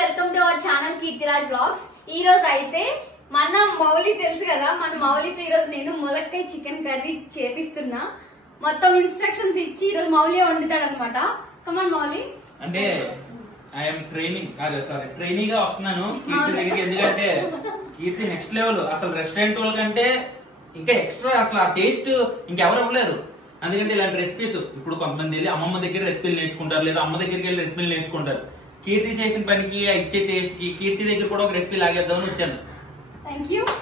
Welcome to our channel Keerthiraj blogs. ఈ రోజు అయితే మన మౌలి తెలుసు కదా, మన మౌలితో ఈ రోజు నేను ములక్కాయ చికెన్ కర్రీ చేపిస్తున్నా. మొత్తం ఇన్స్ట్రక్షన్స్ ఇచ్చి ఈ రోజు మౌలి వండుతాడు అనమాట. కమాన్ మౌలి. అంటే ఐఎమ్ ట్రైనీగా వస్తున్నాను కీర్తి దగ్గరికి. ఎందుకంటే కీర్తి నెక్స్ట్ లెవెల్. అసలు రెస్టారెంట్ వాళ్ళ కంటే ఇంకా ఎక్స్ట్రా అసలు ఆ టేస్ట్ ఇంకెవరు ఇవ్వలేరు. అందుకంటే ఇలాంటి రెసిపీస్ ఇప్పుడు కొంతమంది వెళ్ళి అమ్మమ్మ దగ్గర రెసిపీలు నేర్చుకుంటారు, లేదా అమ్మ దగ్గరికి వెళ్ళి రెసిపీలు నేర్చుకుంటారు. కీర్తి చేసిన పనికి ఇచ్చే టేస్ట్ కి కీర్తి దగ్గర కూడా ఒక రెసిపీ లాగేద్దామని వచ్చాను.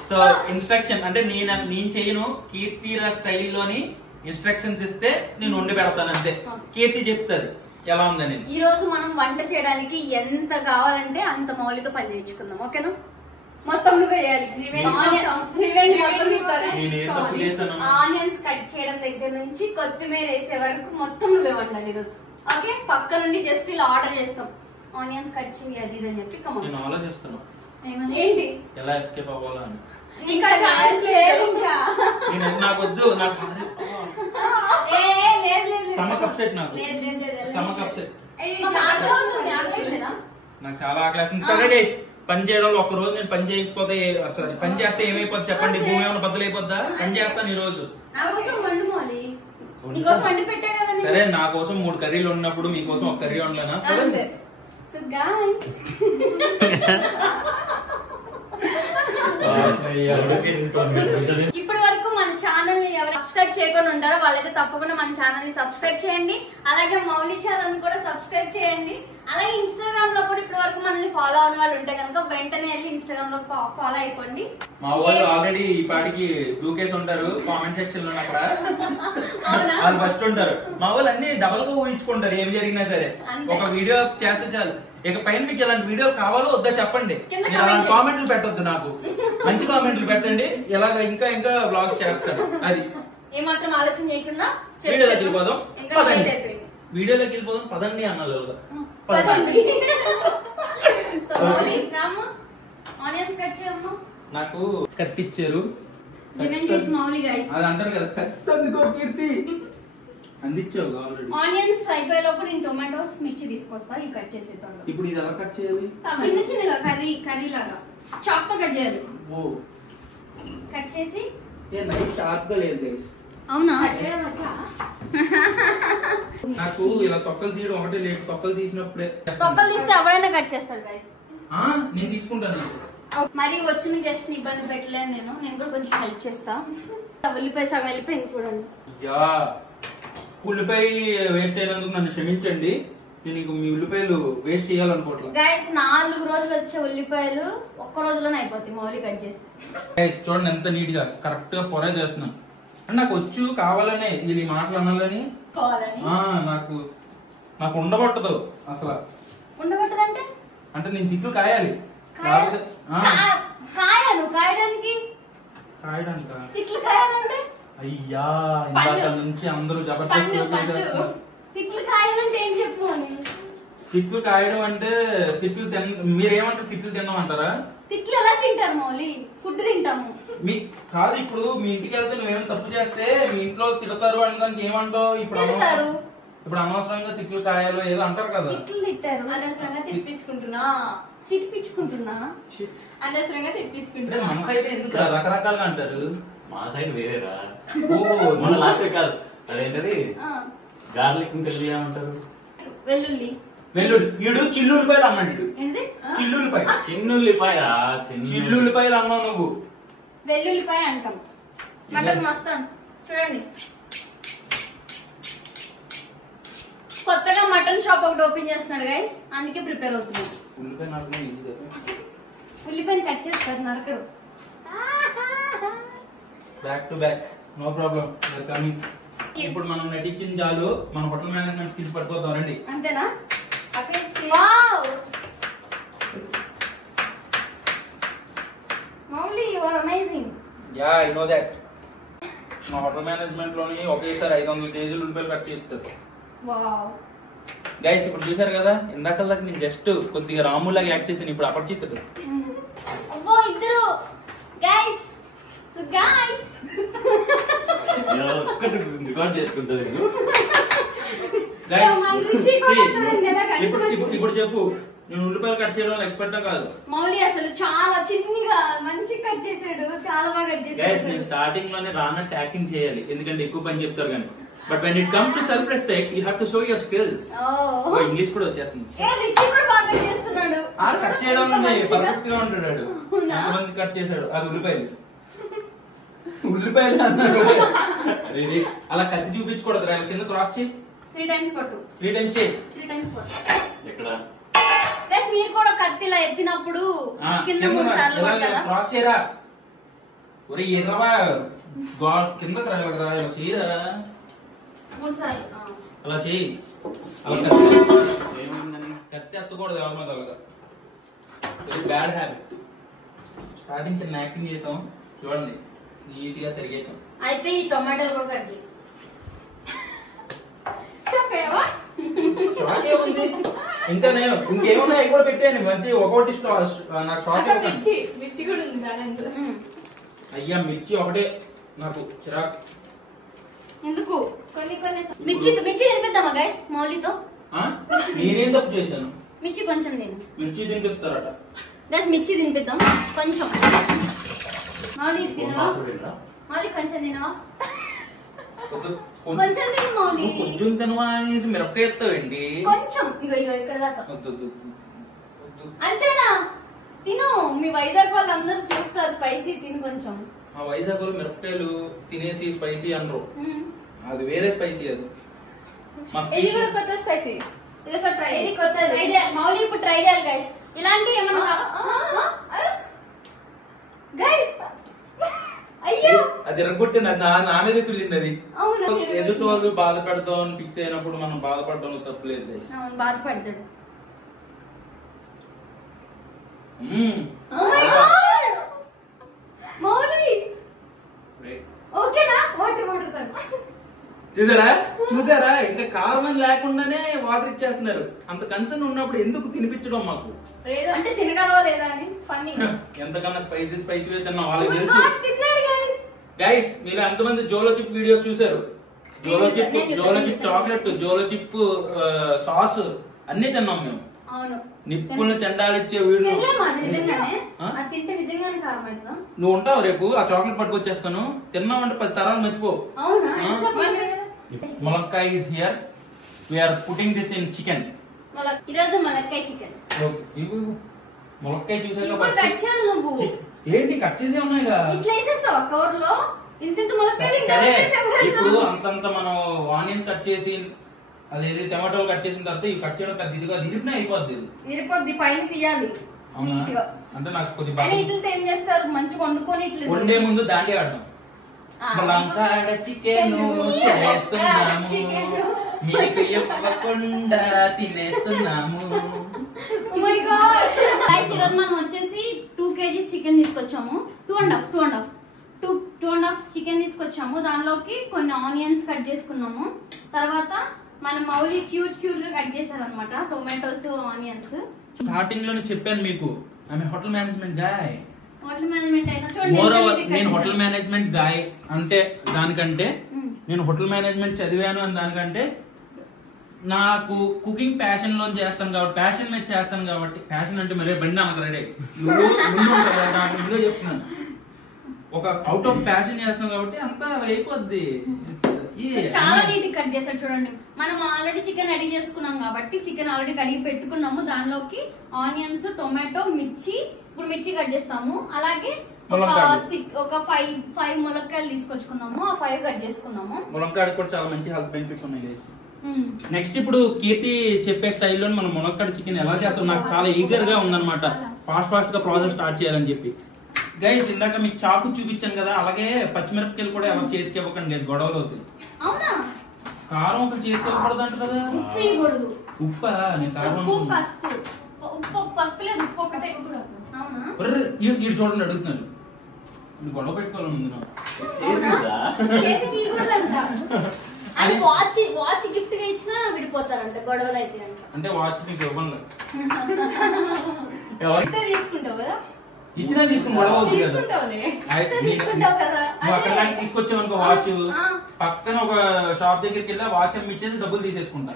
సో ఇన్స్ట్రక్షన్ అంటే నేను చేయను, కీర్తి స్టైల్లోని ఇన్స్ట్రక్షన్స్ ఇస్తే నేను వండి పెడతాను అంతే. కీర్తి చెప్తారు ఎలా ఉందని. ఈ రోజు మనం వంట చేయడానికి ఎంత కావాలంటే అంత మౌలితో పని చేయించుకుందాం, ఓకేనా? మొత్తం నువ్వే చేయాలి. ఆనియన్స్ కట్ చేయడం దగ్గర నుంచి కొత్తిమీర వేసే వరకు మొత్తం నువ్వే వండాలి ఈరోజు, ఓకే? పక్క నుండి జస్ట్ ఇలా ఆర్డర్ చేస్తాం, ఆనియన్స్ కట్ చేయాలి ఇది అని చెప్పి. నేను ఆలోచిస్తున్నాను ఏంటి ఎలా ఎస్కేప్ అవ్వాలా అని. ఇంకా నాకు వద్దు, నాకు స్టమక్ అప్సెట్, నాకు చాలా ఆకలి. సరే గైస్, పని చేయడంలో ఒక్క రోజు నేను పని చేయకపోతే పని చేస్తే ఏమైపోద్ది చెప్పండి? భూమి ఏమైనా బద్దలైపోద్దా? పని చేస్తాను ఈ రోజు. సరే, నా కోసం 3 కర్రీలు ఉన్నప్పుడు మీకోసం ఒక కర్రీ వండలేనా? ఇప్పటి వరకు మన ఛానల్ ని ఎవరు సబ్స్క్రైబ్ చేయకుండా ఉంటారో వాళ్ళైతే తప్పకుండా మన ఛానల్ ని సబ్స్క్రైబ్ చేయండి. అలాగే మౌలి ఛానల్ ని కూడా సబ్స్క్రైబ్ చేయండి. అలాగే ఇన్స్టాగ్రామ్ లో కూడా ఇప్పటి వరకు మనల్ని ఫాలో అవని వాళ్ళు ఉంటే కనుక వెంటనే వెళ్ళి ఇన్స్టాగ్రామ్ లో ఫాలో అయిపోండి. మా వాళ్ళు ఆల్రెడీ ఈ పాటికి దూకేసి ఉంటారు కామెంట్ సెక్షన్ లో. అక్కడ వాళ్ళు ఫస్ట్ ఉంటారు. మా వాళ్ళు అన్ని డబల్ గా ఊహించుకుంటారు ఏం జరిగినా సరే. ఒక వీడియో చేస్తే చాలు. ఇక పైన మీకు ఇలాంటి వీడియో కావాలో వద్దా చెప్పండి. అలాంటి కామెంట్లు పెట్టొద్దు, నాకు మంచి కామెంట్లు పెట్టండి. ఇలాగ ఇంకా ఇంకా బ్లాగ్స్ చేస్తాను. అది ఏమాత్రం ఆలోచన చేయకుండా వీడియోలోకి వెళ్ళిపోదాం. వీడియోలోకి వెళ్ళిపోదాం పదండి అన్నది. నాకు కత్తి ఇచ్చారు, అది అంటారు కదా, కత్తి అందుకో కీర్తి అందించావు ఆల్రెడీ. ఆనియన్స్ అయిపోయే లోపు నేను టొమాటోస్ మిర్చి తీసుకొస్తా, ఇవి కట్ చేసేద్దాం. ఇప్పుడు ఇది ఎలా కట్ చేయాలి? చిన్న చిన్నగా కర్రీ లాగా చాప్ తో కట్ చేయాలి. కట్ చేసి నైఫ్ షార్ప్ గా లేదు గైస్. అవునా? నాకు ఇలా తొక్కలు తీయడం ఒకటే లేదు. తొక్కలు తీసినప్పుడే తొక్కలు తీస్తే ఎవరైనా కట్ చేస్తారు గైస్. నేను తీసుకుంటాను. మరి వచ్చిన గెస్ట్ ని ఇబ్బంది పెట్టలేను నేను కూడా కొంచెం హెల్ప్ చేస్తా. ఉల్లిపాయ సగం వెళ్ళిపోయింది చూడండి. ఉల్లిపాయ వేస్ట్ అయినందుకు నన్ను క్షమించండి. నేను ఇంక మీ ఉల్లిపాయలు వేస్ట్ చేయాలనుకోవట్లేదు గైస్. 4 రోజులు వచ్చే ఉల్లిపాయలు ఒక్క రోజులోనే అయిపోతాయి మౌలి కట్ చేస్తే. గైస్ చూడండి ఎంత నీట్ గా కరెక్ట్ గా పొర చేస్తున్నాను. నాకు వచ్చు కావాలనే ఇది మాటలు అనాలని. నాకు నాకు ఉండబట్టదు అసలు. ఉండబట్టదంటే అంటే నేను తిట్లు కాయాలి. కాయడానికి తిట్లు కాయాలంటే అయ్యా ఇందాక నుంచి అందరూ జబర్దస్త్. తిట్లు కాయాలంటే ఏం చెప్పు? తిట్లు కాయడం అంటే తిట్లు మీరేమంటారు? తిట్లు తినడం అంటారా? తిట్లు ఎలా తింటారు మౌలి? ఫుడ్ తింటాము. మీ కాదు, ఇప్పుడు మీ ఇంటికి వెళ్తే నువ్వేమైనా తప్పు చేస్తే మీ ఇంట్లో తిడతారు అనడానికి ఏమంటావు? ఇప్పుడు అనవసరంగా తిట్లు కాయాలో ఏదో అంటారు కదా. తిట్లు తిట్టారు అనవసరంగా తిట్టించుకుంటున్నా అనవసరంగా తిట్టించుకుంటున్నా. మన సైడ్ ఎందుకు రకరకాలుగా అంటారు? మా సైడ్ వేరేరా. మన లాస్ట్ కాదు, అదేంటది గార్లిక్ తెలియమంటారు. వెల్లుల్లి వీడు చిల్లుల్లిపాయలు అన్నాడు. చిల్లుల్లిపాయలు అన్నావు నువ్వు. వెల్లుల్లిపాయ అంటాం. మటన్ మస్తాన్ చూడండి. కొత్తగా మటన్ షాప్ ఒకటి ఓపెన్ చేస్తున్నాడు గైస్, అందుకే ప్రిపేర్ అవుతున్నాడు. ఉల్లిపాయని కట్ చేస్తారు, నరకడు. Back to back, no problem. ఇప్పుడు మనం నటించిన చాలు, మన హోటల్ మేనేజ్మెంట్ స్కిల్స్ పడిపోతాం రండి. అంతేనా? Mouli you are amazing. Yeah I know that. మా హోటల్ మేనేజ్మెంట్ లోని ఒకేసారి 500 కేజీలు ఉల్లిపాయలు కట్ చేస్తారు. వావ్ గైస్, ఇప్పుడు చూసారు కదా, ఇందాక నేను జస్ట్ కొద్దిగా రాములాగా యాక్ట్ చేసాను. ఇప్పుడు అపరిచితుడు. అబ్బో ఇద్దరు గైస్. సో గైస్ రికార్డ్ చేసుకుంటారు. ఇప్పుడు చెప్పు, నేను ఉల్లిపాయలు కట్ చేయడం ఎక్స్పర్ట్ కాదు. మౌలి అసలు చాలా చిన్నగా మంచి కట్ చేసాడు, చాలా బాగా కట్ గైస్ నేను చేసాడు. స్టార్టింగ్ లోనే రానట్టు యాక్టింగ్ చేయాలి, ఎందుకంటే ఎక్కువ పని చెప్తారు కానీ. But when it comes to self respect you have to show your skills. English కూడా వచ్చేస్తుంది. రిషి కూడా బాగా కట్ చేస్తున్నాడు. కట్ చేయడం పర్ఫెక్ట్ గా ఉంటాడు. ఎంతమంది కట్ చేశాడు? అది ఉల్లిపాయలు అన్నాడు. అలా కత్తి చూపించకూడదు, కింద క్రాస్ చేయి. 3 times కొట్టు. 3 times చేయి. 3 times కొట్టు. ఎక్కడ మీరు కూడా కత్తిలా ఎత్తినప్పుడు కింద 3 సార్లు కొడతారా? క్రాస్ చేయరా. ఒరే ఎర్రవా కిందకి రా, ఇలా చేయరా. 3 సార్లు అలా చెయ్యి. అలా కత్తి ఎత్తకూడదు ఎవరి మీద అలాగా. Very bad habit. స్టార్టింగ్ చిన్న యాక్టింగ్ చేసాం, చూడండి నీట్ గా తిరిగేసాం. అయితే ఈ టొమాటోలు కూడా కట్ చేయి. షాక్ ఏముంది ఇంకా, నేను ఇంకేమున్నాయి కూడా పెట్టాను మంచి ఒకటి నాకు షాక్. మిర్చి కూడా ఉంది బ్యాలెన్స్. అయ్యా మిర్చి ఒకటే నాకు చిరాకు. ఎందుకు? కొన్ని మిర్చి తినిపిద్దామా గైస్ మౌలితో? నేనేం తప్పు చేశాను? మిర్చి కొంచెం తిను. మిర్చి తినిపిస్తారట గైస్, మిర్చి తినిపిద్దాం కొంచెం. మౌలి తినవా? మౌలి కొంచెం తినవా? కొంచెం తిను మౌలి. కొంచెం తినవా అనేసి మిరపకాయ ఎత్తావండి. కొంచెం ఇగో ఇక్కడ దాకా. అంతేనా? తిను. మీ వైజాగ్ వాళ్ళందరూ చూస్తారు స్పైసీ. తిను కొంచెం. మా వైజాగ్ వాళ్ళు మిరపకాయలు తినేసి స్పైసీ అనరు, అది వేరే స్పైసీ. అది ఇది కూడా కొత్త స్పైసీ. ఇది అసలు ట్రై ఇది కొత్తది. ట్రై చేయాలి మౌలి, ఇప్పుడు ట్రై చేయాలి గైస్. ఇలాంటి ఏమన్నా గైస్. అయ్యో అది ఎరగొట్టింది, నా మీద తుల్లింది. అది అవునా? ఎదుటి వాళ్ళు బాధపడతాం అని ఫిక్స్ అయినప్పుడు మనం బాధపడడం తప్పులేదు గైస్. అవును, బాధపడతాడు. Oh my God! మౌలి ఓకేనా? వాటర్ చూసారా ఇంకా కారం అని లేకుండానే వాటర్ ఇచ్చేస్తున్నారు. అంత కన్సర్న్ ఉన్నప్పుడు ఎందుకు తినిపించడం మాకు? అంటే తినగలవా లేదా అని ఫన్నీ. ఎంతకన్నా స్పైసీ తిన్నాం వాళ్ళకి తెలుసు. తిన్నాడు గైస్ మీరు ఎంతమంది జోలో చిప్ వీడియోస్ చూసారు? జోలో చిప్ చాక్లెట్, జోలో చిప్ సాస్ అన్ని తిన్నాం మేము. అవును, నిప్పుల్ని చెండాలిచ్చే వీడియో. నిజంగానే అది తింటే నిజంగానే కారం అవుతుందా? నువ్వు ఉంటావు రేపు ఆ చాక్లెట్ పట్టుకొచ్చేస్తాను. తిన్నామంటే 10 తరాలు మర్చిపో. అవునా? ములక్కాయ is here. We are putting this in chicken. ఈరోజు ములక్కాయ చికెన్. ములక్కాయ చూసాక ఇప్పుడు కట్ చేయాలి నువ్వు. ఏంటి కట్ చేసే ఉన్నాయిగా? ఇట్లా వేసేస్తావా కవర్ లో? ఇంత ములక్కాయలు సరే ఇప్పుడు అంతంత మనం ఆనియన్స్ కట్ చేసి అదేది టమాటోలు కట్ చేసిన తర్వాత ఇవి కట్ చేయడం పెద్ద ఇదిగా దిరిపినా అయిపోద్ది. ఇరిపోద్ది, పైన తీయాలి. అవునా? అంటే నాకు కొద్దిగా ఇట్లతో ఏం చేస్తారు? మంచిగా వండుకొని ఇట్లా వండే ముందు దాండి ఆడడం. ములంకాడ చికెన్ చేస్తున్నాము, మీకు ఇవ్వకుండా తినేస్తున్నాము. ఈరోజు మనం వచ్చేసి 2 kgs చికెన్ తీసుకొచ్చాము. 2.5 చికెన్ తీసుకొచ్చాము. దానిలోకి కొన్ని ఆనియన్స్ కట్ చేసుకున్నాము. తర్వాత మన మౌలి క్యూట్ గా కట్ చేశారనమాట టొమాటోస్, ఆనియన్స్. స్టార్టింగ్ లోనే చెప్పాను మీకు, ఆమె hotel management guy. Hotel management అయినా నేను హోటల్ మేనేజ్మెంట్ గాయ్ అంటే దానికంటే నేను హోటల్ మేనేజ్మెంట్ చదివాను అని దానికంటే నాకు కుకింగ్ ప్యాషన్ లో చేస్తాను కాబట్టి, ప్యాషన్ మీద చేస్తాను కాబట్టి. ప్యాషన్ అంటే మరే బండి నాకు రెడీ చెప్తున్నాను. ఒక అవుట్ ఆఫ్ ప్యాషన్ చేస్తాం కాబట్టి అంతా అయిపోద్ది. చాలా నీట్ కట్ చేశాడు చూడండి. మనం ఆల్రెడీ చికెన్ రెడీ చేసుకున్నాం కాబట్టి చికెన్ ఆల్రెడీ కడిగి పెట్టుకున్నాము. దానిలోకి ఆనియన్స్, టొమాటో, మిర్చి. ఇప్పుడు మిర్చి కట్ చేస్తాము. అలాగే ఒక 5 ములక్కాయలు తీసుకొచ్చుకున్నాము. ఆ 5 కట్ చేసుకున్నాము. ములక్కాడకి కూడా చాలా మంచి హెల్త్ బెనిఫిట్స్ ఉన్నాయి. నెక్స్ట్ ఇప్పుడు కీర్తి చెప్పే స్టైల్లో మనం ములక్కాడ చికెన్ ఎలా చేస్తాం నాకు చాలా ఈగర్ గా ఉందన్నమాట. ఫాస్ట్ గా ప్రాసెస్ స్టార్ట్ చేయాలని చెప్పి. గైస్ ఇందాక మీకు చాకు చూపించాను కదా, అలాగే పచ్చిమిరపకాయలు కూడా ఎవరు చేతికి ఇవ్వకండి గైస్, గొడవలు అవుతాయి. అవునా? కారం ఒక చేతికి ఇవ్వకూడదు అంట కదా. ఉప్పు వేయకూడదు. ఉప్పా? నేను కారం పసుపు లేదు, ఉప్పు ఒకటే. అవునా? వీడు చూడండి అడుగుతున్నాను, గొడవ పెట్టుకోవాలని ఉంది నాకు. చేతికి ఇవ్వకూడదంట. అది వాచ్ గిఫ్ట్ గా ఇచ్చినా విడిపోతారంట గొడవలు అయితే. అంటే వాచ్ నీకు ఇవ్వండి, తీసుకుంటావు కదా? ఇచ్చినా తీసుకుని గొడవ అవుతుంది కదా. అక్కడ తీసుకొచ్చావు అనుకో వాచ్, పక్కన ఒక షాప్ దగ్గరికి వెళ్ళి వాచ్ అమ్మిచ్చేసి డబ్బులు తీసేసుకుంటా.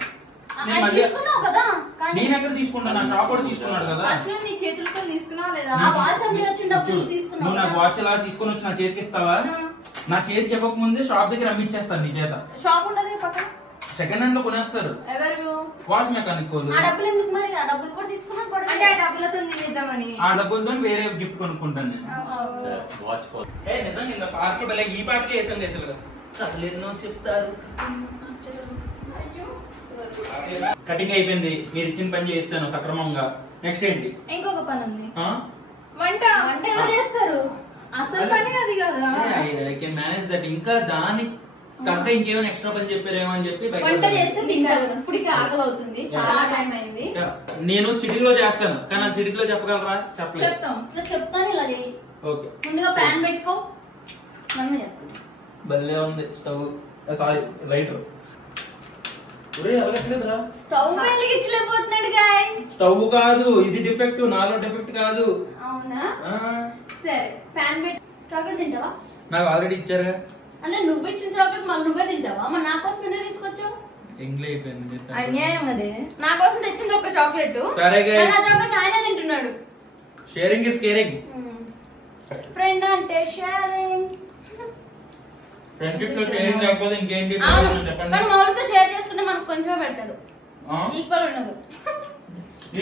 తీసుకున్నావు కదా. నేను ఎక్కడ తీసుకుంటాను? నా షాప్ కూడా తీసుకున్నాడు కదా. అసలు నీ చేతులతో తీసుకున్నావా లేదా? ఆ వాచ్ అమ్మిన వచ్చిన డబ్బులు తీసుకున్నావు. నువ్వు నాకు వాచ్ ఎలా తీసుకొని వచ్చి నా చేతికి ఇస్తావా? నా చేతికి ఇవ్వక ముందే షాప్ దగ్గర అమ్మిచ్చేస్తాను నీ చేత. షాప్ ఉండదు పక్కన, సెకండ్ హ్యాండ్ లో కొనేస్తారు ఎవరు? వాచ్ మెకానిక్ వాళ్ళు. ఆ డబ్బులు ఎందుకు మరి? ఆ డబ్బులు కూడా తీసుకున్నావు కూడా. అంటే ఆ డబ్బులతో తినేద్దామని. ఆ డబ్బులతో వేరే గిఫ్ట్ కొనుక్కుంటాను నేను. వాచ్ నిజంగా ఇంత పార్క్ వెళ్ళి ఈ పార్టీ వేసాను కదా. అసలు ఎన్నో చెప్తారు. కటింగ్ అయిపోయింది, మీరు ఇచ్చిన పని చేస్తాను సక్రమంగా. నెక్స్ట్ ఏంటి? ఇంకొక పని ఉంది, ఆ? వంట. వంట ఎవరు చేస్తారు? అసలు పని అది కదా. I can manage that. ఇంకా దాని కాక ఇంకేమైనా ఎక్స్ట్రా పని చెప్పారేమో అని చెప్పి బయట వంట చేస్తే తింటారు. ఇప్పటికి ఆకలి అవుతుంది, చాలా టైం అయింది. నేను చిటికలో చేస్తాను, కానీ ఆ చిటికలో చెప్పగలరా? చెప్పలేదు. చెప్తాం. ఇట్లా చెప్తాను, ఇలా చేయి. ఓకే, ముందుగా ప్యాన్ పెట్టుకో. మమ్మీ చెప్తాను. భలే ఉంది స్టవ్. Sorry, lighter. అలాగట్లేదురా. స్టవ్ వెలిగించలేకపోతున్నాడు గైస్. స్టవ్ కాదు ఇది డిఫెక్ట్, నాలో డిఫెక్ట్ కాదు. అవునా? ఆ, సరే ప్యాన్ పెట్టి. చాక్లెట్ తింటావా? నాకు ఆల్రెడీ ఇచ్చారా? అంటే నువ్వు ఇచ్చిన చాక్లెట్ మళ్ళీ నువ్వే తింటావా? మరి నా కోసం ఎందుకు తీసుకొచ్చావు? ఎంగ్లీ అయిపోయింది. అన్యాయం అది. నా కోసం తెచ్చింది ఒక చాక్లెట్. సరే guys. ఆ చాక్లెట్ ఆయన తింటున్నాడు. Sharing is caring. ఫ్రెండ్ అంటే షేరింగ్. ఫ్రెండ్షిప్ లో షేరింగ్ లేకపోతే ఇంకేంటి చెప్పండి. కానీ మౌలితో షేర్ చేసుకుంటే మనకు కొంచెమే పెడతాడు, ఈక్వల్ ఉండదు.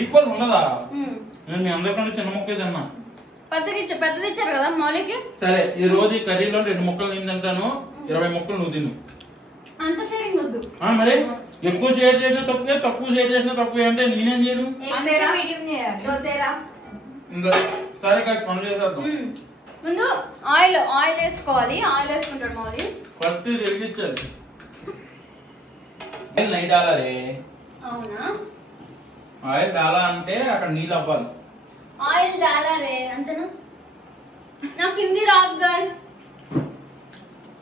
ఈక్వల్ ఉండదా? నేను మీ అందరికంటే చిన్న ముక్క తిన్నా. పెద్దది ఇచ్చారు కదా మౌలికి. సరే, ఈ రోజు ఈ కర్రీలో 2 ముక్కలు నేను తింటాను, 20 ముక్కలు నువ్వు తిను. అంత షేరింగ్ వద్దు. మరి ఎక్కువ షేర్ చేసినా తక్కువే, తక్కువ షేర్ చేసినా తక్కువే అంటే నేనేం చేయను? మీడియం చేయాలి. ఇంకా సరే కాదు, పనులు చేసేద్దాం. ముందు ఆయిల్ వేసుకోవాలి. ఆయిల్ వేసుకుంటాడు మౌలి. ఫస్ట్ వెలిగించాలి. ఆయిల్ నైట్ డాలరే. అవునా? ఆయిల్ డాలా అంటే అక్కడ నీళ్ళు అవ్వాలి. ఆయిల్ డాలరే అంతేనా? నాకు హిందీ రాదు గైస్.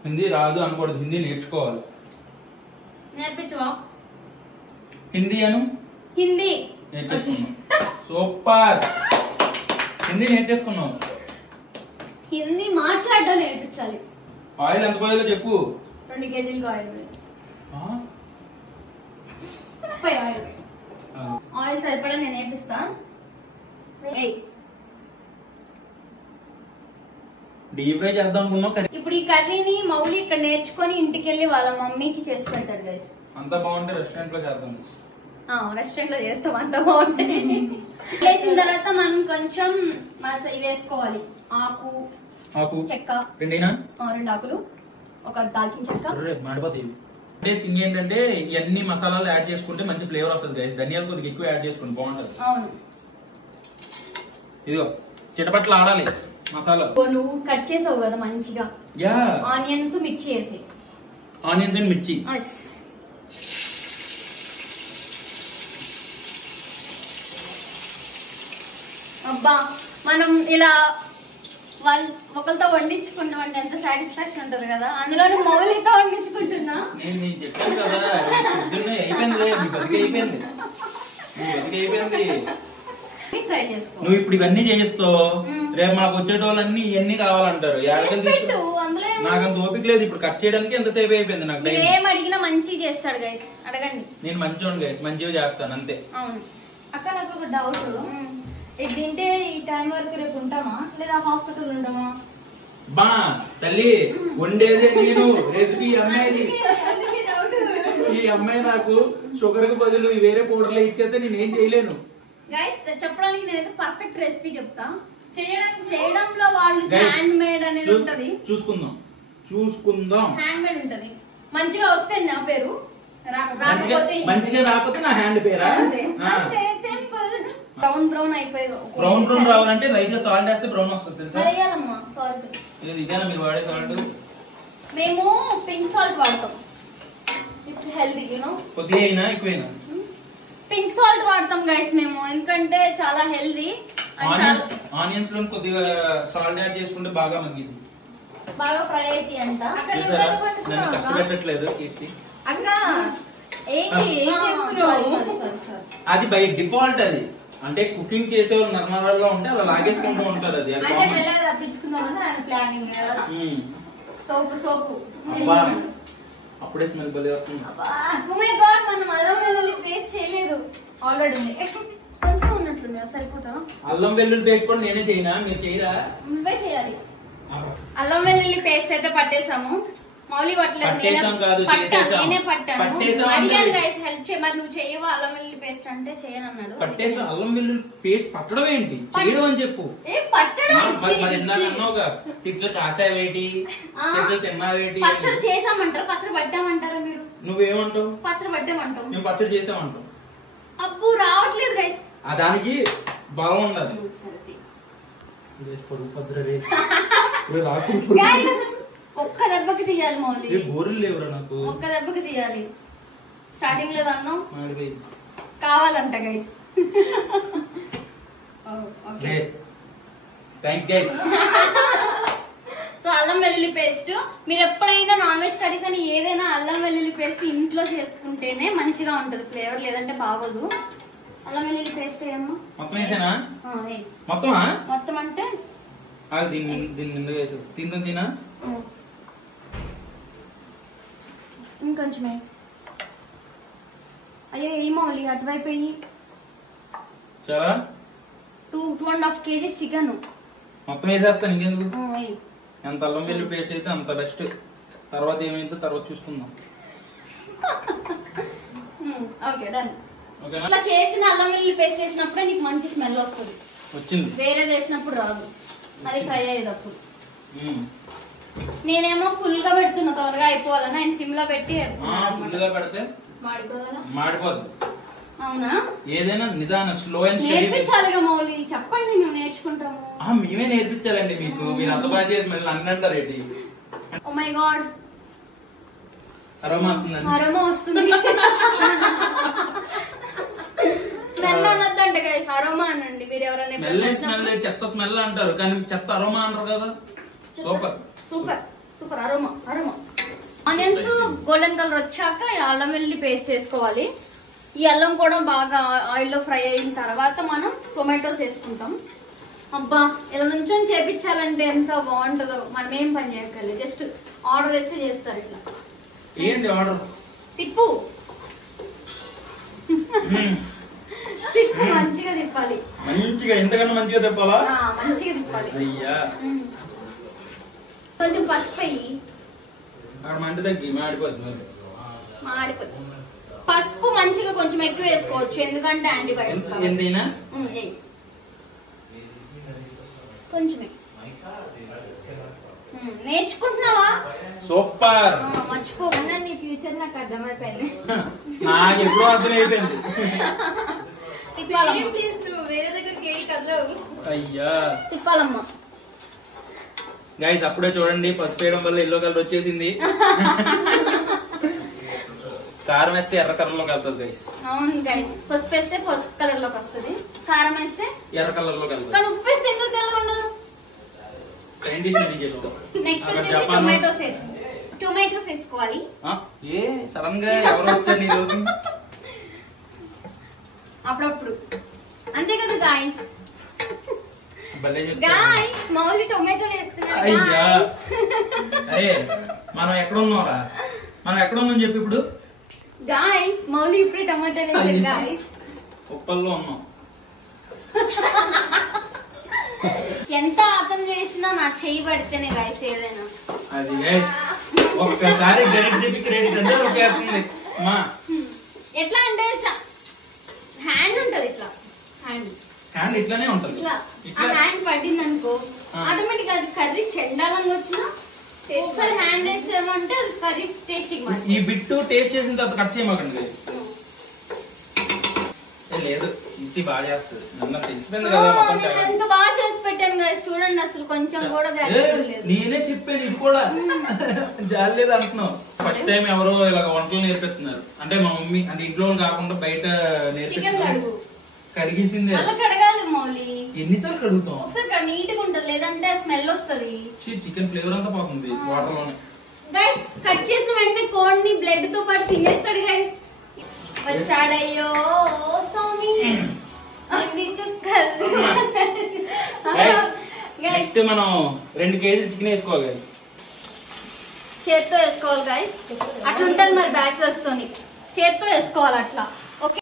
హిందీ రాదు అనకూడదు, హిందీ నేర్చుకోవాలి. నేర్పించవా? హిందీ అను. హిందీ నేర్చేసుకున్నాం. సూపర్, హిందీ నేర్చేసుకున్నాం. హిందీ మాట్లాడడం నేర్పించాలి. ఆయిల్ ఎంత పోయాలో చెప్పు. 2 కేజీలకు ఆయిల్ ఆయిల్ సరిపడా నేను నేర్పిస్తా. డీప్ ఫ్రై చేద్దాం అనుకున్నాం. ఇప్పుడు ఈ కర్రీని మౌలి ఇక్కడ నేర్చుకొని ఇంటికి వెళ్ళి వాళ్ళ మమ్మీకి చేసి పెడతాడు గైస్. అంత బాగుంటే రెస్టారెంట్ లో చేద్దాం. రెస్టారెంట్ లో చేస్తాం, అంత బాగుంటాయి. వేసిన తర్వాత మనం కొంచెం ఇవి వేసుకోవాలి. ఆకు, చెక్క, 2 ఆకులు, ఒక దాల్చిన చెక్క. మాడిపోతాయి. అంటే థింగ్ ఏంటంటే ఇవన్నీ మసాలాలు యాడ్ చేసుకుంటే మంచి ఫ్లేవర్ వస్తుంది గైస్. ధనియాలు కొద్దిగా ఎక్కువ యాడ్ చేసుకుంటే బాగుంటది. అవును, ఇదిగో చిటపట్లు ఆడాలి మసాలా. నువ్వు కట్ చేసావు కదా మంచిగా. యా, ఆనియన్స్ మిర్చి వేసి. ఆనియన్స్ అండ్ మిర్చి. అబ్బా, మనం ఇలా వాళ్ళు ఒకరితో వండించుకుంటామంటే ఎంత సాటిస్ఫాక్షన్ ఉంటుంది కదా. అందులో మౌలితో వండించుకుంటున్నా. నేను చెప్పాను కదా, పొద్దున్నే అయిపోయింది, మీ బతికి అయిపోయింది, ఫ్రై చేసుకో. నువ్వు ఇప్పుడు ఇవన్నీ చేయిస్తావు, రేపు మాకు వచ్చేటోళ్ళన్నీ ఇవన్నీ కావాలంటారు. నాకు అంత ఓపిక లేదు ఇప్పుడు కట్ చేయడానికి. ఎంతసేపు అయిపోయింది నాకు. ఏం అడిగినా మంచిగా చేస్తాడు గైస్, అడగండి. నేను మంచిగా గైస్, మంచిగా చేస్తాను అంతే. అవును అక్క, నాకు ఒక డౌట్. ఇది తింటే ఈ టైం వరకు రేపు ఉంటామా లేదా హాస్పిటల్ ఉంటామా? బా తల్లి, వండేదే నేను, రెసిపీ అమ్మాయిది. ఈ అమ్మాయి నాకు షుగర్ కు బదులు వేరే పౌడర్లు ఇచ్చేస్తే నేనేం చేయలేను. గైస్ చెప్పడానికి నేనైతే పర్ఫెక్ట్ రెసిపీ చెప్తా. చేయడంలో వాళ్ళు హ్యాండ్ మేడ్ అనేది ఉంటది. చూసుకుందాం. హ్యాండ్ మేడ్ ఉంటది. మంచిగా వస్తే నా పేరు, మంచిగా రాకపోతే నా హ్యాండ్ పేరా? సింపుల్. బ్రౌన్ అయిపోయి బ్రౌన్ రావాలంటే లైట్ గా సాల్ట్ వేస్తే బ్రౌన్ వస్తుంది తెలుసా? సాల్ట్ ఇదేనా మీరు వాడే సాల్ట్? మేము పింక్ సాల్ట్ వాడతాం. It's healthy, you know. కొద్దిగా అయినా ఎక్కువైనా పింక్ సాల్ట్ వాడతాం గైస్ మేము, ఎందుకంటే చాలా హెల్దీ. ఆనియన్స్ లో కొద్దిగా సాల్ట్ యాడ్ చేసుకుంటే బాగా మగ్గింది, బాగా ఫ్రై అయితే అంట. నన్ను కష్టపెట్టట్లేదు కీర్తి. అది బై డిఫాల్ట్. అది అంటే కుకింగ్ చేసే నర్మల్లో ఉంటే అలా లాగేసుకుంటూ ఉంటారు. అది సోపు అప్పుడే స్మెల్ భలే వస్తుంది. Oh my God, మనం అల్లం వెల్లుల్లి పేస్ట్ చేయలేదు. ఆల్రెడీ ఉంది. కొంచెం ఉన్నట్లుంది, సరిపోతా? అల్లం వెల్లుల్లి పేస్ట్ కూడా నేనే చేయనా, మీరు చేయరా? నువ్వే చేయాలి. అల్లం వెల్లుల్లి పేస్ట్ అయితే పట్టేసాము. మౌలి పట్టలేదు, నేనే పట్టాను. అడిగాను గైస్ హెల్ప్ చేయ, మరి నువ్వు చేయవా అల్లం వెల్లుల్లి పేస్ట్ అంటే చేయను అన్నాడు. పట్టేసాం. అల్లం వెల్లుల్లి పేస్ట్ పట్టడం ఏంటి, చేయడం అని చెప్పు. మరి ఇందాక అన్నావుగా ఇట్లా కాసావేటి, ఇట్లా తిన్నావేటి. పచ్చడి చేసామంటారు, పచ్చడి పట్టామంటారా మీరు? నువ్వేమంటావు? పచ్చడి పట్టామంటావు. మేము పచ్చడి చేసామంటాం. అబ్బు రావట్లేదు గైస్. దానికి బలం ఉండాలి. ఒక్క దెబ్బకి తీయాలి మౌలి. బోర్లు లేవురా నాకు. ఒక్క దెబ్బకి తీయాలి. స్టార్టింగ్ లో అన్నాం కావాలంట గైస్. Thanks guys. సో అల్లం వెల్లుల్లి పేస్ట్, మీరు ఎప్పుడైనా నాన్ వెజ్ కర్రీస్ అని ఏదైనా అల్లం వెల్లుల్లి పేస్ట్ ఇంట్లో చేసుకుంటేనే మంచిగా ఉంటది ఫ్లేవర్, లేదంటే బాగోదు. అల్లం వెల్లుల్లి పేస్ట్ ఏమో మొత్తం వేసానా? మొత్తమా? మొత్తం అంటే తినా ఇంకొంచెమే. అయ్యో ఏమోలి అటువైపు అయ్యి. చాలా 2.5 kgs చికెన్ మొత్తం వేసేస్తాను. ఇంకెందుకు, ఎంత అల్లం వెల్లుల్లి పేస్ట్ అయితే అంత బెస్ట్. తర్వాత ఏమైందో తర్వాత చూసుకుందాం. Okay done. ఇట్లా చేసిన అల్లం వెల్లుల్లి పేస్ట్ వేసినప్పుడే నీకు మంచి స్మెల్ వస్తుంది. వచ్చింది. వేరే వేసినప్పుడు రాదు, అది ఫ్రై అయ్యేటప్పుడు. నేనేమో ఫుల్ గా పెడుతున్నా త్వరగా అయిపోవాలని, ఆయన సిమ్ లో పెట్టి ఫుల్ గా పెడితే మాడిపోద్ది. అవునా? ఏదైనా నిదానం, స్లో అండ్ స్టడీ నేర్పించాలిగా మౌలి, చెప్పండి మేము నేర్చుకుంటాము. మేమే నేర్పించాలండి మీకు. మీరు అంత బాగా చేసి మళ్ళీ అన్ని అంటారు ఏంటి? ఓ మై గాడ్, అరోమా వస్తుందండి. అరోమా వస్తుంది. స్మెల్ అనొద్దంట గైస్, అరోమా అనండి. మీరు ఎవరైనా స్మెల్ చెత్త స్మెల్ అంటారు, కానీ చెత్త అరోమా అంటారు కదా. Super super super. Aroma aroma. Onions golden colour వచ్చాక అల్లం వెల్లుల్లి పేస్ట్ వేసుకోవాలి. ఈ అల్లం కూడా బాగా ఆయిల్ లో ఫ్రై అయిన తర్వాత మనం టొమాటోస్ వేసుకుంటాం. అబ్బా ఇలా నుంచొని చేపించాలంటే ఎంత బాగుంటుందో. మనం ఏం పని చేయక్కర్లేదు, జస్ట్ ఆర్డర్ వేస్తే చేస్తారు. ఇట్లా ఏంటి ఆర్డర్? తిప్పు తిప్పు, మంచిగా తిప్పాలి. మంచిగా, ఎంతకన్నా మంచిగా తిప్పాలా? మంచిగా తిప్పాలి. అయ్యా కొంచెం పసుపు అయ్యి మంట తగ్గి మాడిపోతుంది. పసుపు మంచిగా కొంచెం ఎక్కువ వేసుకోవచ్చు, ఎందుకంటే యాంటీబయాటిక్. ఎంతైనా కొంచెమే. నేర్చుకుంటున్నావా? సూపర్. మర్చిపోకుండా నీ ఫ్యూచర్ నాకు అర్థమైపోయింది. నాకు ఎప్పుడో అర్థమైపోయింది. వేరే దగ్గరికి అయ్యా తిప్పాలమ్మా. గైస్ అప్పుడే చూడండి, పసుపు వేయడం వల్ల ఎల్లో కలర్ వచ్చేసింది. కారం వేస్తే ఎర్ర కలర్ లోకి వెళ్తుంది గైస్. అవును గైస్, పసుపు వేస్తే పసుపు కలర్ లోకి వస్తుంది, కారం వేస్తే ఎర్ర కలర్ లోకి వెళ్తుంది. కానీ ఉప్పు వేస్తే ఎందుకు తెల్లగా ఉండదు? నెక్స్ట్ వచ్చేసి టొమాటోస్ వేసుకోవాలి. ఏ సడన్ గా ఎవరు వచ్చారు నీ రోజు? అప్పుడప్పుడు అంతే కదా గాయస్. గాయస్ మౌలి టొమాటోలు వేస్తున్నాడు. మనం ఎక్కడ ఉన్నారా? మనం ఎక్కడ ఉన్నాం చెప్పి ఇప్పుడు. గాయస్ మౌలి ఇప్పుడే టొమాటోలు వేసాడు గాయస్. ఉప్పల్లో ఉన్నాం. ఎంత అతను చేసినా నాకు చెయ్యి పడితేనే గాయస్ ఏదైనా. అది ఒక్కసారి క్రెడిట్ అంటే ఒకేస్తుంది. ఎట్లా అంటే హ్యాండ్ ఉంటది, ఇట్లా హ్యాండ్ ఇట్లానే ఉంటది. ఇట్లా హ్యాండ్ పడింది అనుకో ఆటోమేటిక్ అది కర్రీ చెండాలంగా వచ్చినా ఒకసారి హ్యాండ్ వేసేమంటే అది కర్రీ టేస్టింగ్. ఈ బిట్టు టేస్ట్ చేసిన తర్వాత కట్ చేయమాకండి. లేదు ఇది బాగా చేస్తుంది. ఎంత బాగా చేసి పెట్టాను కదా చూడండి, అసలు కొంచెం కూడా నేనే చెప్పాను. ఇది కూడా జాలేదు అంటున్నావు. ఫస్ట్ టైం ఎవరో ఇలా వంటలు నేర్పిస్తున్నారు అంటే మా మమ్మీ, అంటే ఇంట్లో కాకుండా బయట నేర్పిస్తున్నారు. కడిగేసింది కడగాలి మౌలి. ఎన్నిసార్లు కడుగుతాం? ఒకసారి నీట్ గా ఉంటది, లేదంటే స్మెల్ వస్తుంది. చికెన్ ఫ్లేవర్ అంతా పోతుంది వాటర్ లోనే. గైస్ కట్ చేసిన వెంటనే కోడిని బ్లడ్ తో పాటు తినేస్తాడు గైస్. వచ్చాడయ్యో స్వామి చుక్కలు. నెక్స్ట్ మనం 2 kg చికెన్ వేసుకోవాలి గైస్. చేత్తో వేసుకోవాలి గైస్. అట్లా ఉంటుంది మరి బ్యాచిలర్స్ తోని చేత్తో వేసుకోవాలి అట్లా.